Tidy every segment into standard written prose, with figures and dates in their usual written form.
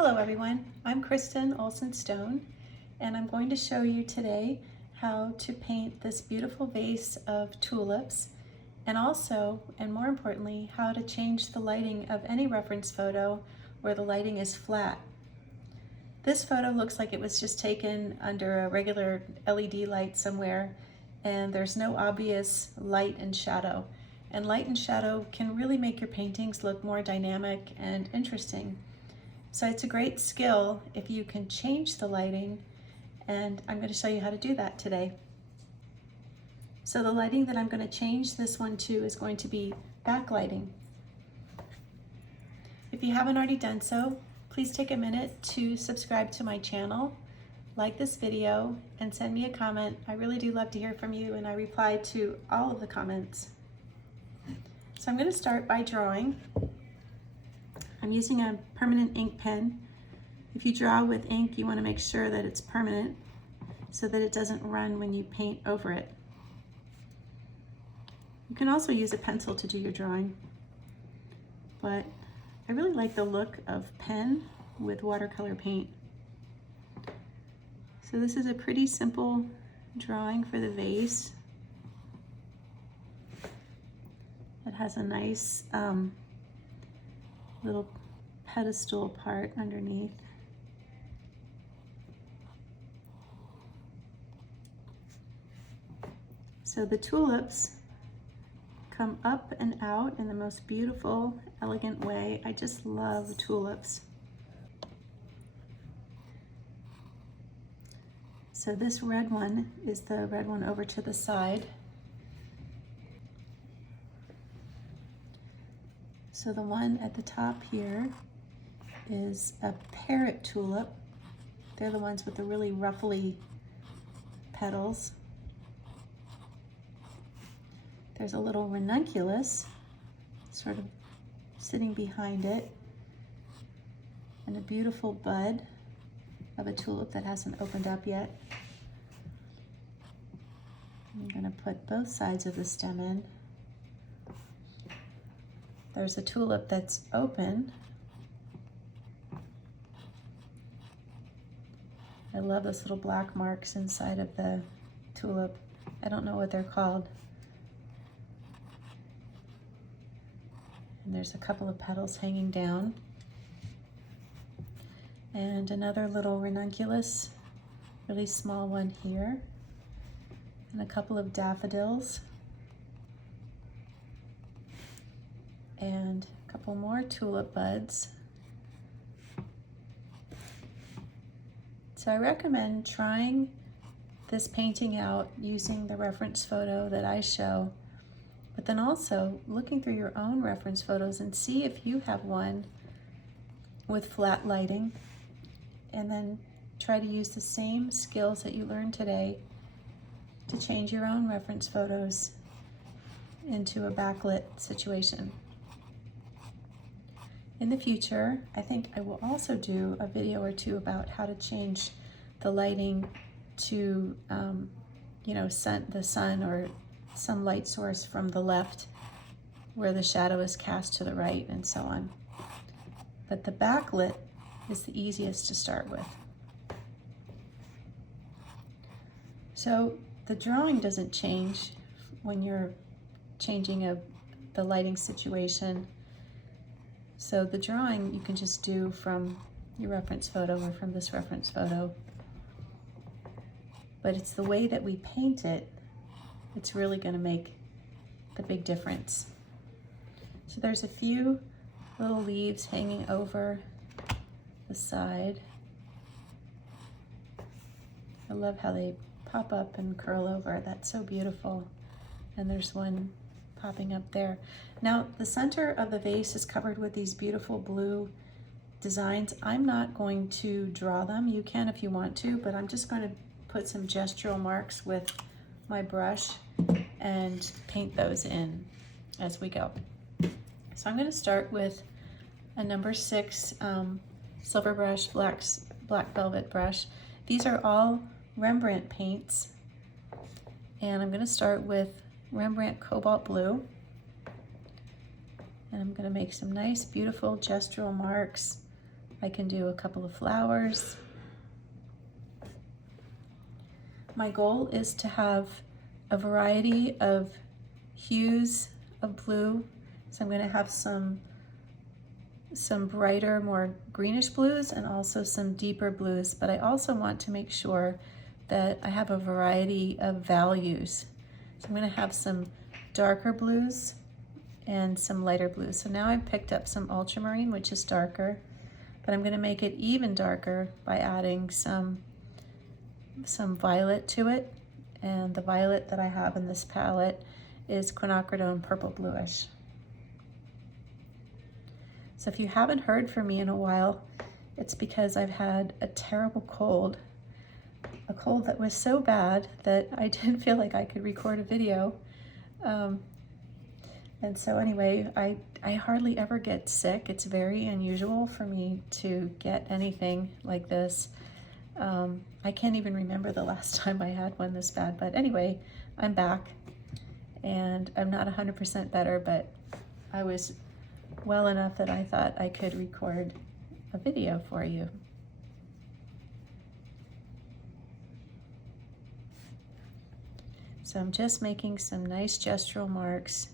Hello everyone, I'm Kristen Olsen-Stone, and I'm going to show you today how to paint this beautiful vase of tulips, and also, and more importantly, how to change the lighting of any reference photo where the lighting is flat. This photo looks like it was just taken under a regular LED light somewhere, and there's no obvious light and shadow. And light and shadow can really make your paintings look more dynamic and interesting. So it's a great skill if you can change the lighting, and I'm going to show you how to do that today. So the lighting that I'm going to change this one to is going to be backlighting. If you haven't already done so, please take a minute to subscribe to my channel, like this video, and send me a comment. I really do love to hear from you, and I reply to all of the comments. So I'm going to start by drawing. I'm using a permanent ink pen. If you draw with ink, you want to make sure that it's permanent so that it doesn't run when you paint over it. You can also use a pencil to do your drawing, but I really like the look of pen with watercolor paint. So this is a pretty simple drawing for the vase. It has a nice little pedestal part underneath. So the tulips come up and out in the most beautiful, elegant way. I just love tulips. So this red one is the red one over to the side. So the one at the top here is a parrot tulip. They're the ones with the really ruffly petals. There's a little ranunculus sort of sitting behind it, and a beautiful bud of a tulip that hasn't opened up yet. I'm going to put both sides of the stem in. There's a tulip that's open. I love those little black marks inside of the tulip. I don't know what they're called. And there's a couple of petals hanging down. And another little ranunculus, really small one here. And a couple of daffodils. And a couple more tulip buds. So I recommend trying this painting out using the reference photo that I show, but then also looking through your own reference photos and see if you have one with flat lighting, and then try to use the same skills that you learned today to change your own reference photos into a backlit situation. In the future, I think I will also do a video or two about how to change the lighting to, the sun or some light source from the left where the shadow is cast to the right, and so on. But the backlit is the easiest to start with. So the drawing doesn't change when you're changing the lighting situation. So the drawing you can just do from your reference photo or from this reference photo. But it's the way that we paint it, it's really going to make the big difference. So there's a few little leaves hanging over the side. I love how they pop up and curl over. That's so beautiful. And there's one popping up there. Now the center of the vase is covered with these beautiful blue designs. I'm not going to draw them. You can if you want to, but I'm just going to put some gestural marks with my brush and paint those in as we go. So I'm going to start with a number 6 silver brush, black velvet brush. These are all Rembrandt paints, and I'm going to start with Rembrandt Cobalt Blue, and I'm going to make some nice beautiful gestural marks I can do a couple of flowers. My goal is to have a variety of hues of blue. So I'm going to have some brighter, more greenish blues and also some deeper blues, but I also want to make sure that I have a variety of values. So I'm going to have some darker blues and some lighter blues. So now I've picked up some ultramarine, which is darker, but I'm going to make it even darker by adding some violet to it. And the violet that I have in this palette is quinacridone purple bluish. So if you haven't heard from me in a while, it's because I've had a terrible cold. A cold that was so bad that I didn't feel like I could record a video. And so anyway, I hardly ever get sick. It's very unusual for me to get anything like this. I can't even remember the last time I had one this bad, but anyway, I'm back and I'm not 100% better, but I was well enough that I thought I could record a video for you. So I'm just making some nice gestural marks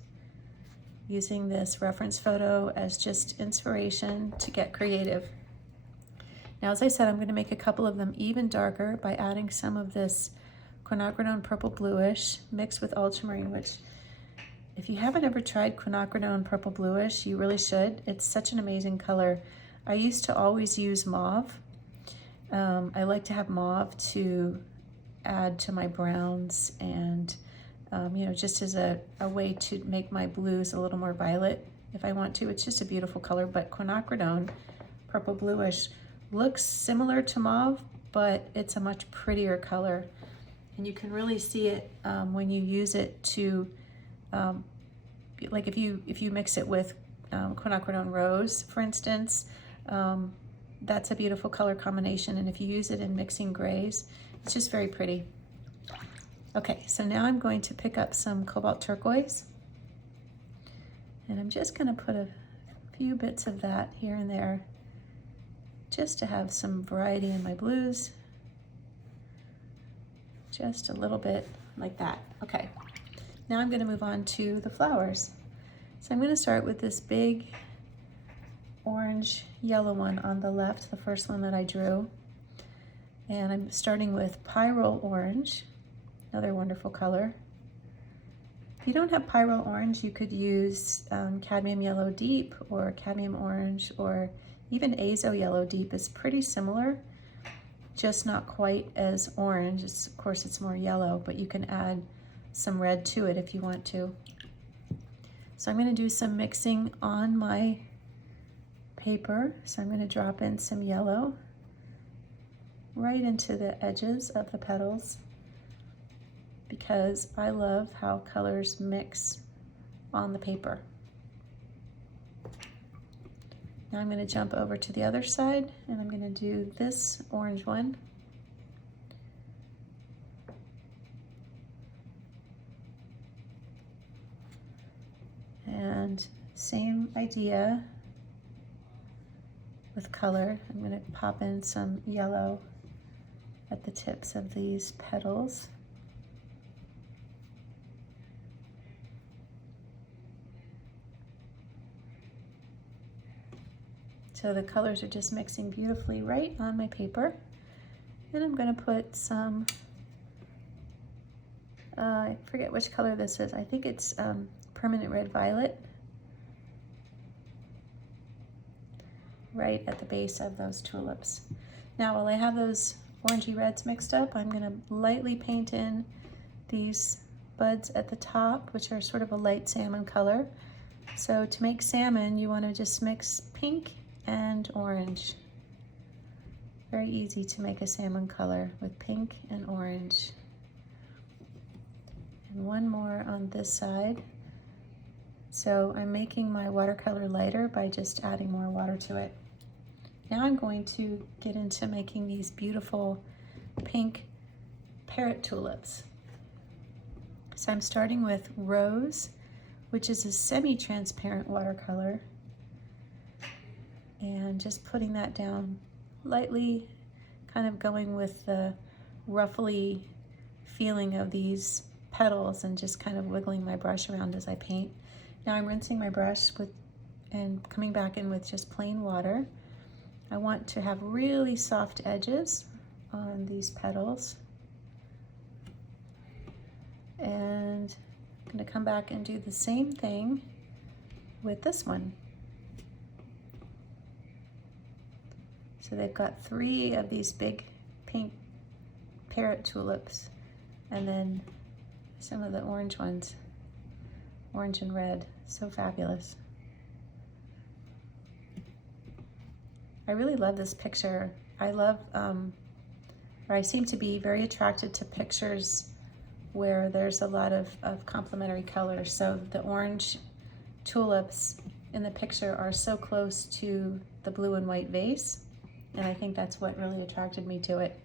using this reference photo as just inspiration to get creative. Now, as I said, I'm going to make a couple of them even darker by adding some of this quinacridone purple bluish mixed with ultramarine, which if you haven't ever tried quinacridone purple bluish, you really should. It's such an amazing color. I used to always use mauve. I like to have mauve to add to my browns and you know, just as a way to make my blues a little more violet if I want to. It's just a beautiful color, but quinacridone purple bluish looks similar to mauve, but it's a much prettier color. And you can really see it when you use it to, like if you mix it with quinacridone rose, for instance, that's a beautiful color combination. And if you use it in mixing grays, it's just very pretty. Okay, so now I'm going to pick up some cobalt turquoise. And I'm just gonna put a few bits of that here and there, just to have some variety in my blues. Just a little bit like that. Okay, now I'm gonna move on to the flowers. So I'm gonna start with this big orange yellow one on the left, the first one that I drew. And I'm starting with pyrrole orange, another wonderful color. If you don't have pyrrole orange, you could use cadmium yellow deep or cadmium orange, or even azo yellow deep is pretty similar, just not quite as orange. Of course, it's more yellow, but you can add some red to it if you want to. So I'm going to do some mixing on my paper. So I'm going to drop in some yellow right into the edges of the petals, because I love how colors mix on the paper. Now I'm going to jump over to the other side and I'm going to do this orange one. And same idea with color. I'm going to pop in some yellow at the tips of these petals. So the colors are just mixing beautifully right on my paper. And I'm going to put some, I forget which color this is. I think it's permanent red violet right at the base of those tulips. Now, while I have those orangey reds mixed up, I'm going to lightly paint in these buds at the top, which are sort of a light salmon color. So to make salmon, you want to just mix pink and orange. Very easy to make a salmon color with pink and orange. And one more on this side. So I'm making my watercolor lighter by just adding more water to it. Now I'm going to get into making these beautiful pink parrot tulips. So I'm starting with Rose, which is a semi-transparent watercolor. and just putting that down lightly, kind of going with the ruffly feeling of these petals and just kind of wiggling my brush around as I paint. Now I'm rinsing my brush and coming back in with just plain water. I want to have really soft edges on these petals. And I'm going to come back and do the same thing with this one. So they've got 3 of these big pink parrot tulips, and then some of the orange ones, orange and red, so fabulous. I really love this picture. I love, or I seem to be very attracted to pictures where there's a lot of complementary colors. So the orange tulips in the picture are so close to the blue and white vase, and I think that's what really attracted me to it.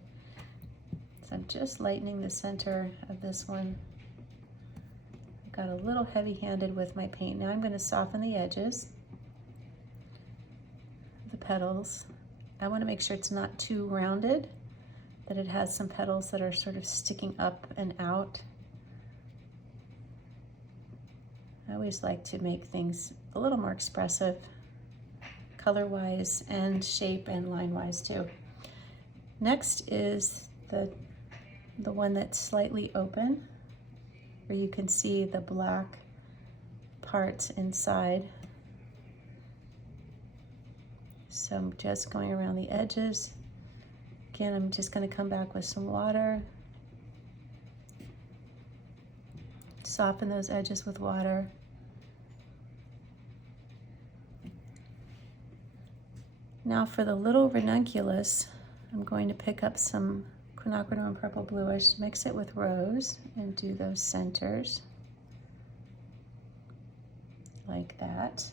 So I'm just lightening the center of this one. I got a little heavy-handed with my paint. Now I'm going to soften the edges of the petals. I want to make sure it's not too rounded, that it has some petals that are sort of sticking up and out. I always like to make things a little more expressive, color-wise and shape and line-wise too. Next is the one that's slightly open, where you can see the black parts inside. So I'm just going around the edges. Again, I'm just going to come back with some water. Soften those edges with water. Now for the little ranunculus, I'm going to pick up some quinacridone purple bluish, mix it with rose, and do those centers like that.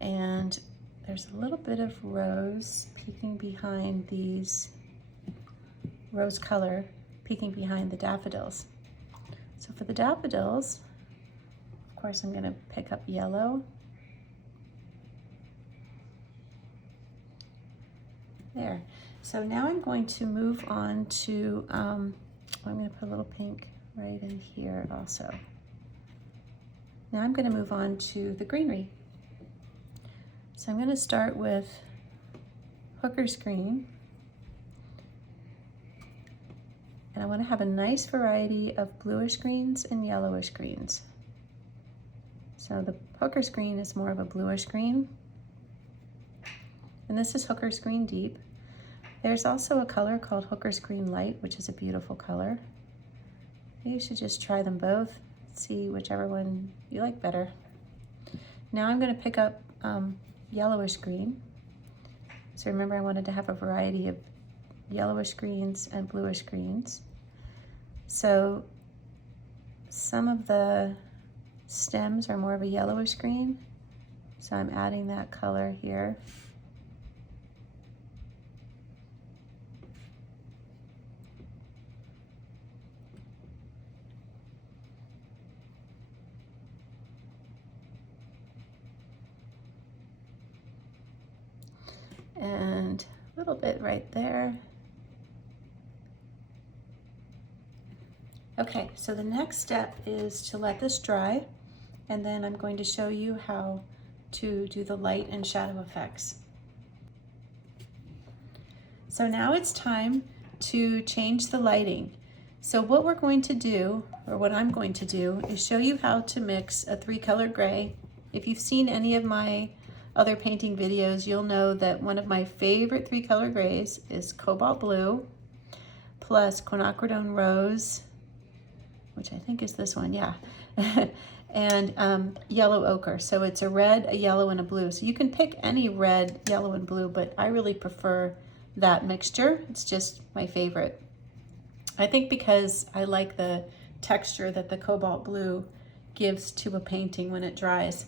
And there's a little bit of rose peeking behind these, rose color peeking behind the daffodils. So for the daffodils, of course, I'm going to pick up yellow. There. So now I'm going to move on to, I'm going to put a little pink right in here also. Now I'm going to move on to the greenery. So I'm going to start with Hooker's Green. And I want to have a nice variety of bluish greens and yellowish greens. So the Hooker's Green is more of a bluish green. And this is Hooker's Green Deep. There's also a color called Hooker's Green Light, which is a beautiful color. You should just try them both, see whichever one you like better. Now I'm going to pick up yellowish green. So remember, I wanted to have a variety of yellowish greens and bluish greens. So some of the stems are more of a yellowish green. So I'm adding that color here. And a little bit right there. Okay, so the next step is to let this dry, and then I'm going to show you how to do the light and shadow effects. So now it's time to change the lighting. So what we're going to do, or what I'm going to do, is show you how to mix a 3-color gray. If you've seen any of my other painting videos, you'll know that one of my favorite 3-color grays is cobalt blue plus quinacridone rose, which I think is this one, yeah, and yellow ochre. So it's a red, a yellow, and a blue. So you can pick any red, yellow, and blue, but I really prefer that mixture. It's just my favorite. I think because I like the texture that the cobalt blue gives to a painting when it dries.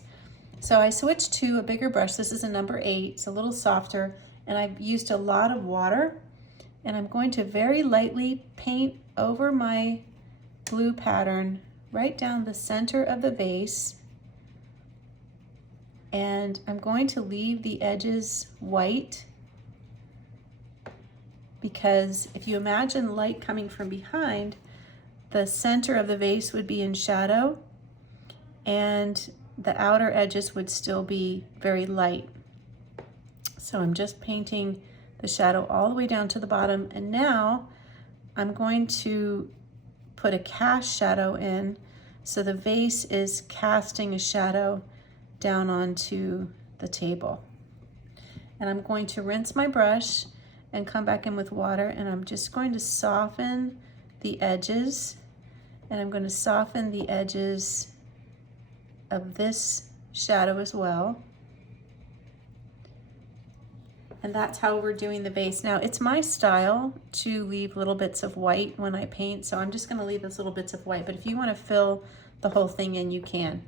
So I switched to a bigger brush. This is a number 8. It's a little softer, and I've used a lot of water, and I'm going to very lightly paint over my blue pattern right down the center of the vase. And I'm going to leave the edges white because if you imagine light coming from behind, the center of the vase would be in shadow and the outer edges would still be very light. So I'm just painting the shadow all the way down to the bottom, and now I'm going to put a cast shadow in, so the vase is casting a shadow down onto the table. And I'm going to rinse my brush and come back in with water, and I'm just going to soften the edges, and I'm going to soften the edges of this shadow as well. And that's how we're doing the vase. Now, it's my style to leave little bits of white when I paint, so I'm just gonna leave those little bits of white, but if you wanna fill the whole thing in, you can.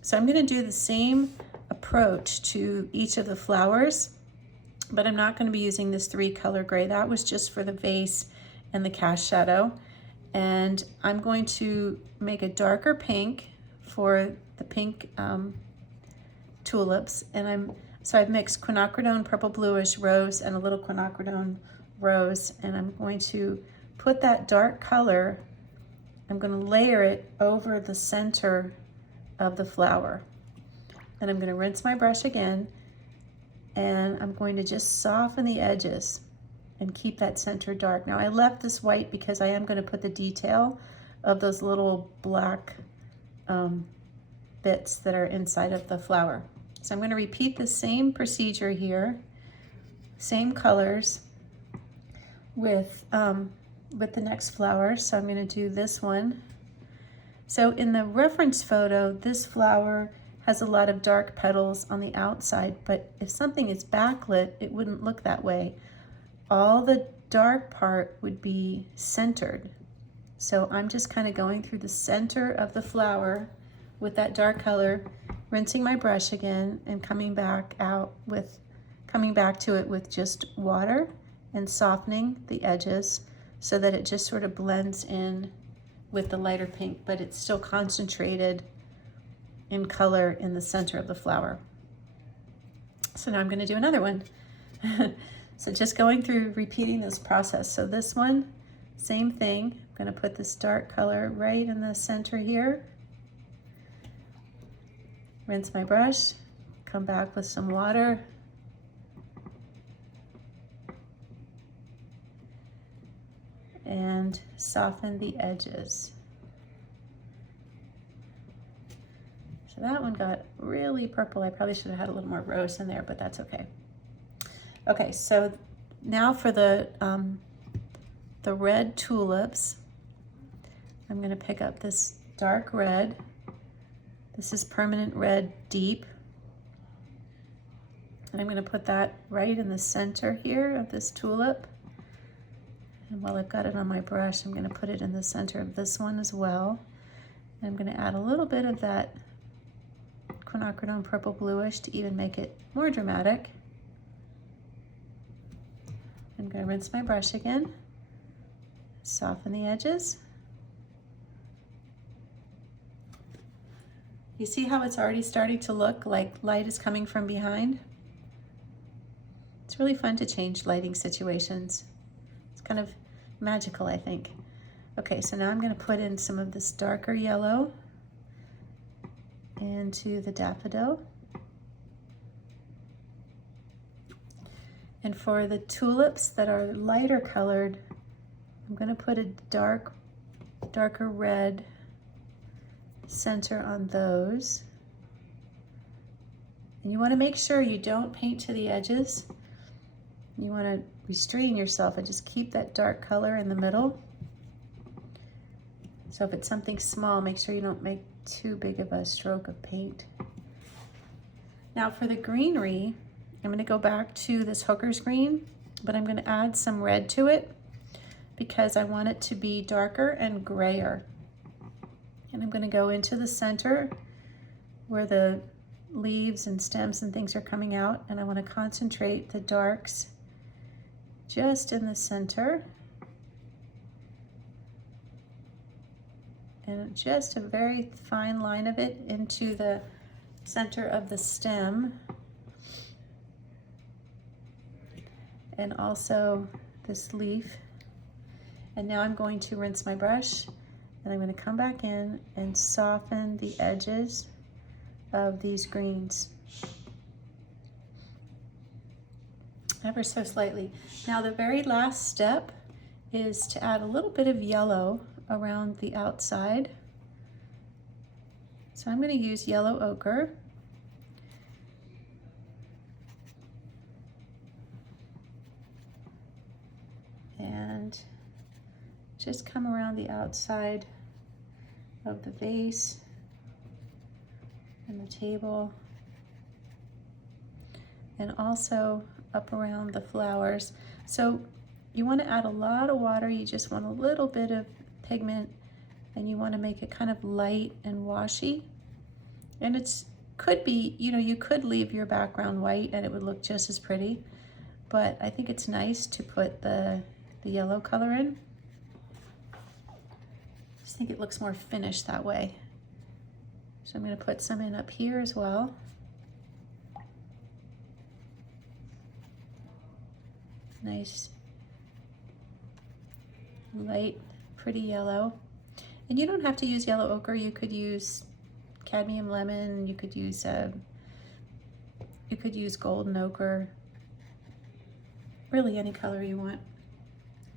So I'm gonna do the same approach to each of the flowers, but I'm not gonna be using this 3-color gray. That was just for the vase and the cast shadow. And I'm going to make a darker pink for the pink tulips, and so I've mixed quinacridone, purple bluish, rose, and a little quinacridone rose, and I'm going to put that dark color, I'm going to layer it over the center of the flower. And I'm going to rinse my brush again, and I'm going to just soften the edges and keep that center dark. Now I left this white because I am going to put the detail of those little black bits that are inside of the flower. So I'm going to repeat the same procedure here, same colors with the next flower. So I'm going to do this one. So in the reference photo, this flower has a lot of dark petals on the outside, but if something is backlit, it wouldn't look that way. All the dark part would be centered. So I'm just kind of going through the center of the flower with that dark color, rinsing my brush again and coming back to it with just water and softening the edges so that it just sort of blends in with the lighter pink, but it's still concentrated in color in the center of the flower. So now I'm going to do another one. So just going through, repeating this process. So this one, same thing. I'm going to put this dark color right in the center here. Rinse my brush, come back with some water, and soften the edges. So that one got really purple. I probably should have had a little more rose in there, but that's okay. Okay, so now for the red tulips, I'm going to pick up this dark red. This is permanent red deep. And I'm going to put that right in the center here of this tulip. And while I've got it on my brush, I'm going to put it in the center of this one as well. And I'm going to add a little bit of that quinacridone purple bluish to even make it more dramatic. I'm going to rinse my brush again, soften the edges. You see how it's already starting to look like light is coming from behind? It's really fun to change lighting situations. It's kind of magical, I think. Okay, so now I'm going to put in some of this darker yellow into the daffodil. And for the tulips that are lighter colored, I'm going to put a darker red center on those. And you want to make sure you don't paint to the edges. You want to restrain yourself and just keep that dark color in the middle. So if it's something small, make sure you don't make too big of a stroke of paint. Now for the greenery, I'm going to go back to this hooker's green, but I'm going to add some red to it because I want it to be darker and grayer. And I'm going to go into the center where the leaves and stems and things are coming out, and I want to concentrate the darks just in the center. And just a very fine line of it into the center of the stem, and also this leaf. And now I'm going to rinse my brush, and I'm going to come back in and soften the edges of these greens ever so slightly. Now the very last step is to add a little bit of yellow around the outside. So I'm going to use yellow ochre. And just come around the outside of the vase and the table, and also up around the flowers. So you want to add a lot of water, you just want a little bit of pigment, and you want to make it kind of light and washy. And it's could be, you know, you could leave your background white and it would look just as pretty, but I think it's nice to put the yellow color in. I just think it looks more finished that way. So I'm going to put some in up here as well. Nice, light, pretty yellow. And you don't have to use yellow ochre. You could use cadmium lemon. You could use golden ochre. Really any color you want,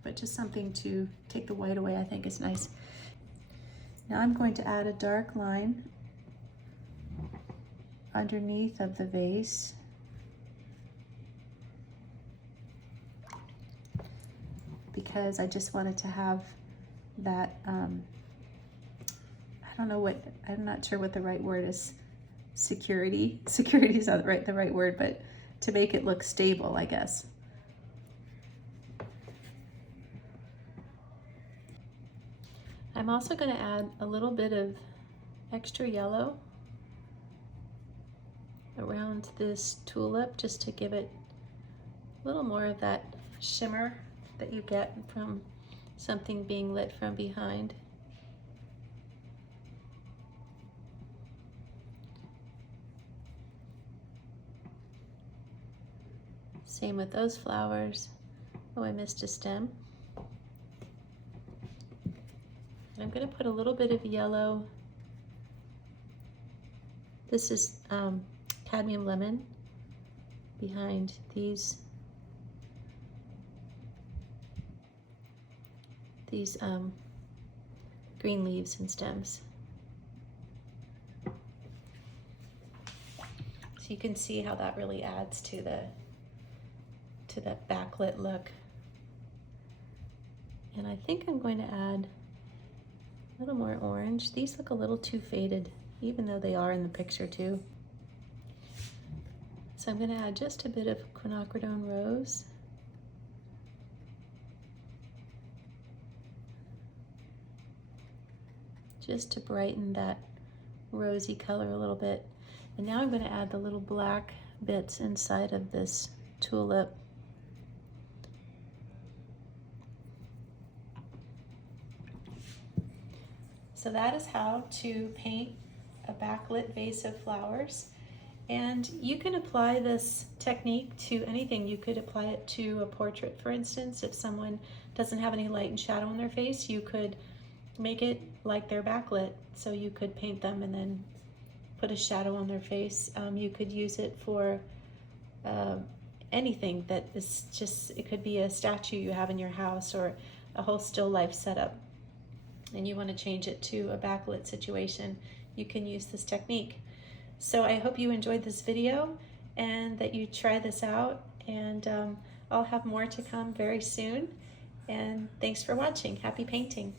but just something to take the white away I think is nice. Now I'm going to add a dark line underneath of the vase. Because I just wanted to have that, I don't know what, I'm not sure what the right word is, security. Security is not the right word, but to make it look stable, I guess. I'm also going to add a little bit of extra yellow around this tulip just to give it a little more of that shimmer that you get from something being lit from behind. Same with those flowers. Oh, I missed a stem. And I'm going to put a little bit of yellow. This is cadmium lemon behind these green leaves and stems. So you can see how that really adds to the backlit look. And I think I'm going to add a little more orange. These look a little too faded, even though they are in the picture too. So I'm going to add just a bit of quinacridone rose. Just to brighten that rosy color a little bit. And now I'm going to add the little black bits inside of this tulip. So that is how to paint a backlit vase of flowers. And you can apply this technique to anything. You could apply it to a portrait, for instance. If someone doesn't have any light and shadow on their face, you could make it like they're backlit. So you could paint them and then put a shadow on their face. You could use it for anything that is just, it could be a statue you have in your house or a whole still life setup, and you want to change it to a backlit situation. You can use this technique. So I hope you enjoyed this video and that you try this out, and I'll have more to come very soon. And thanks for watching. Happy painting.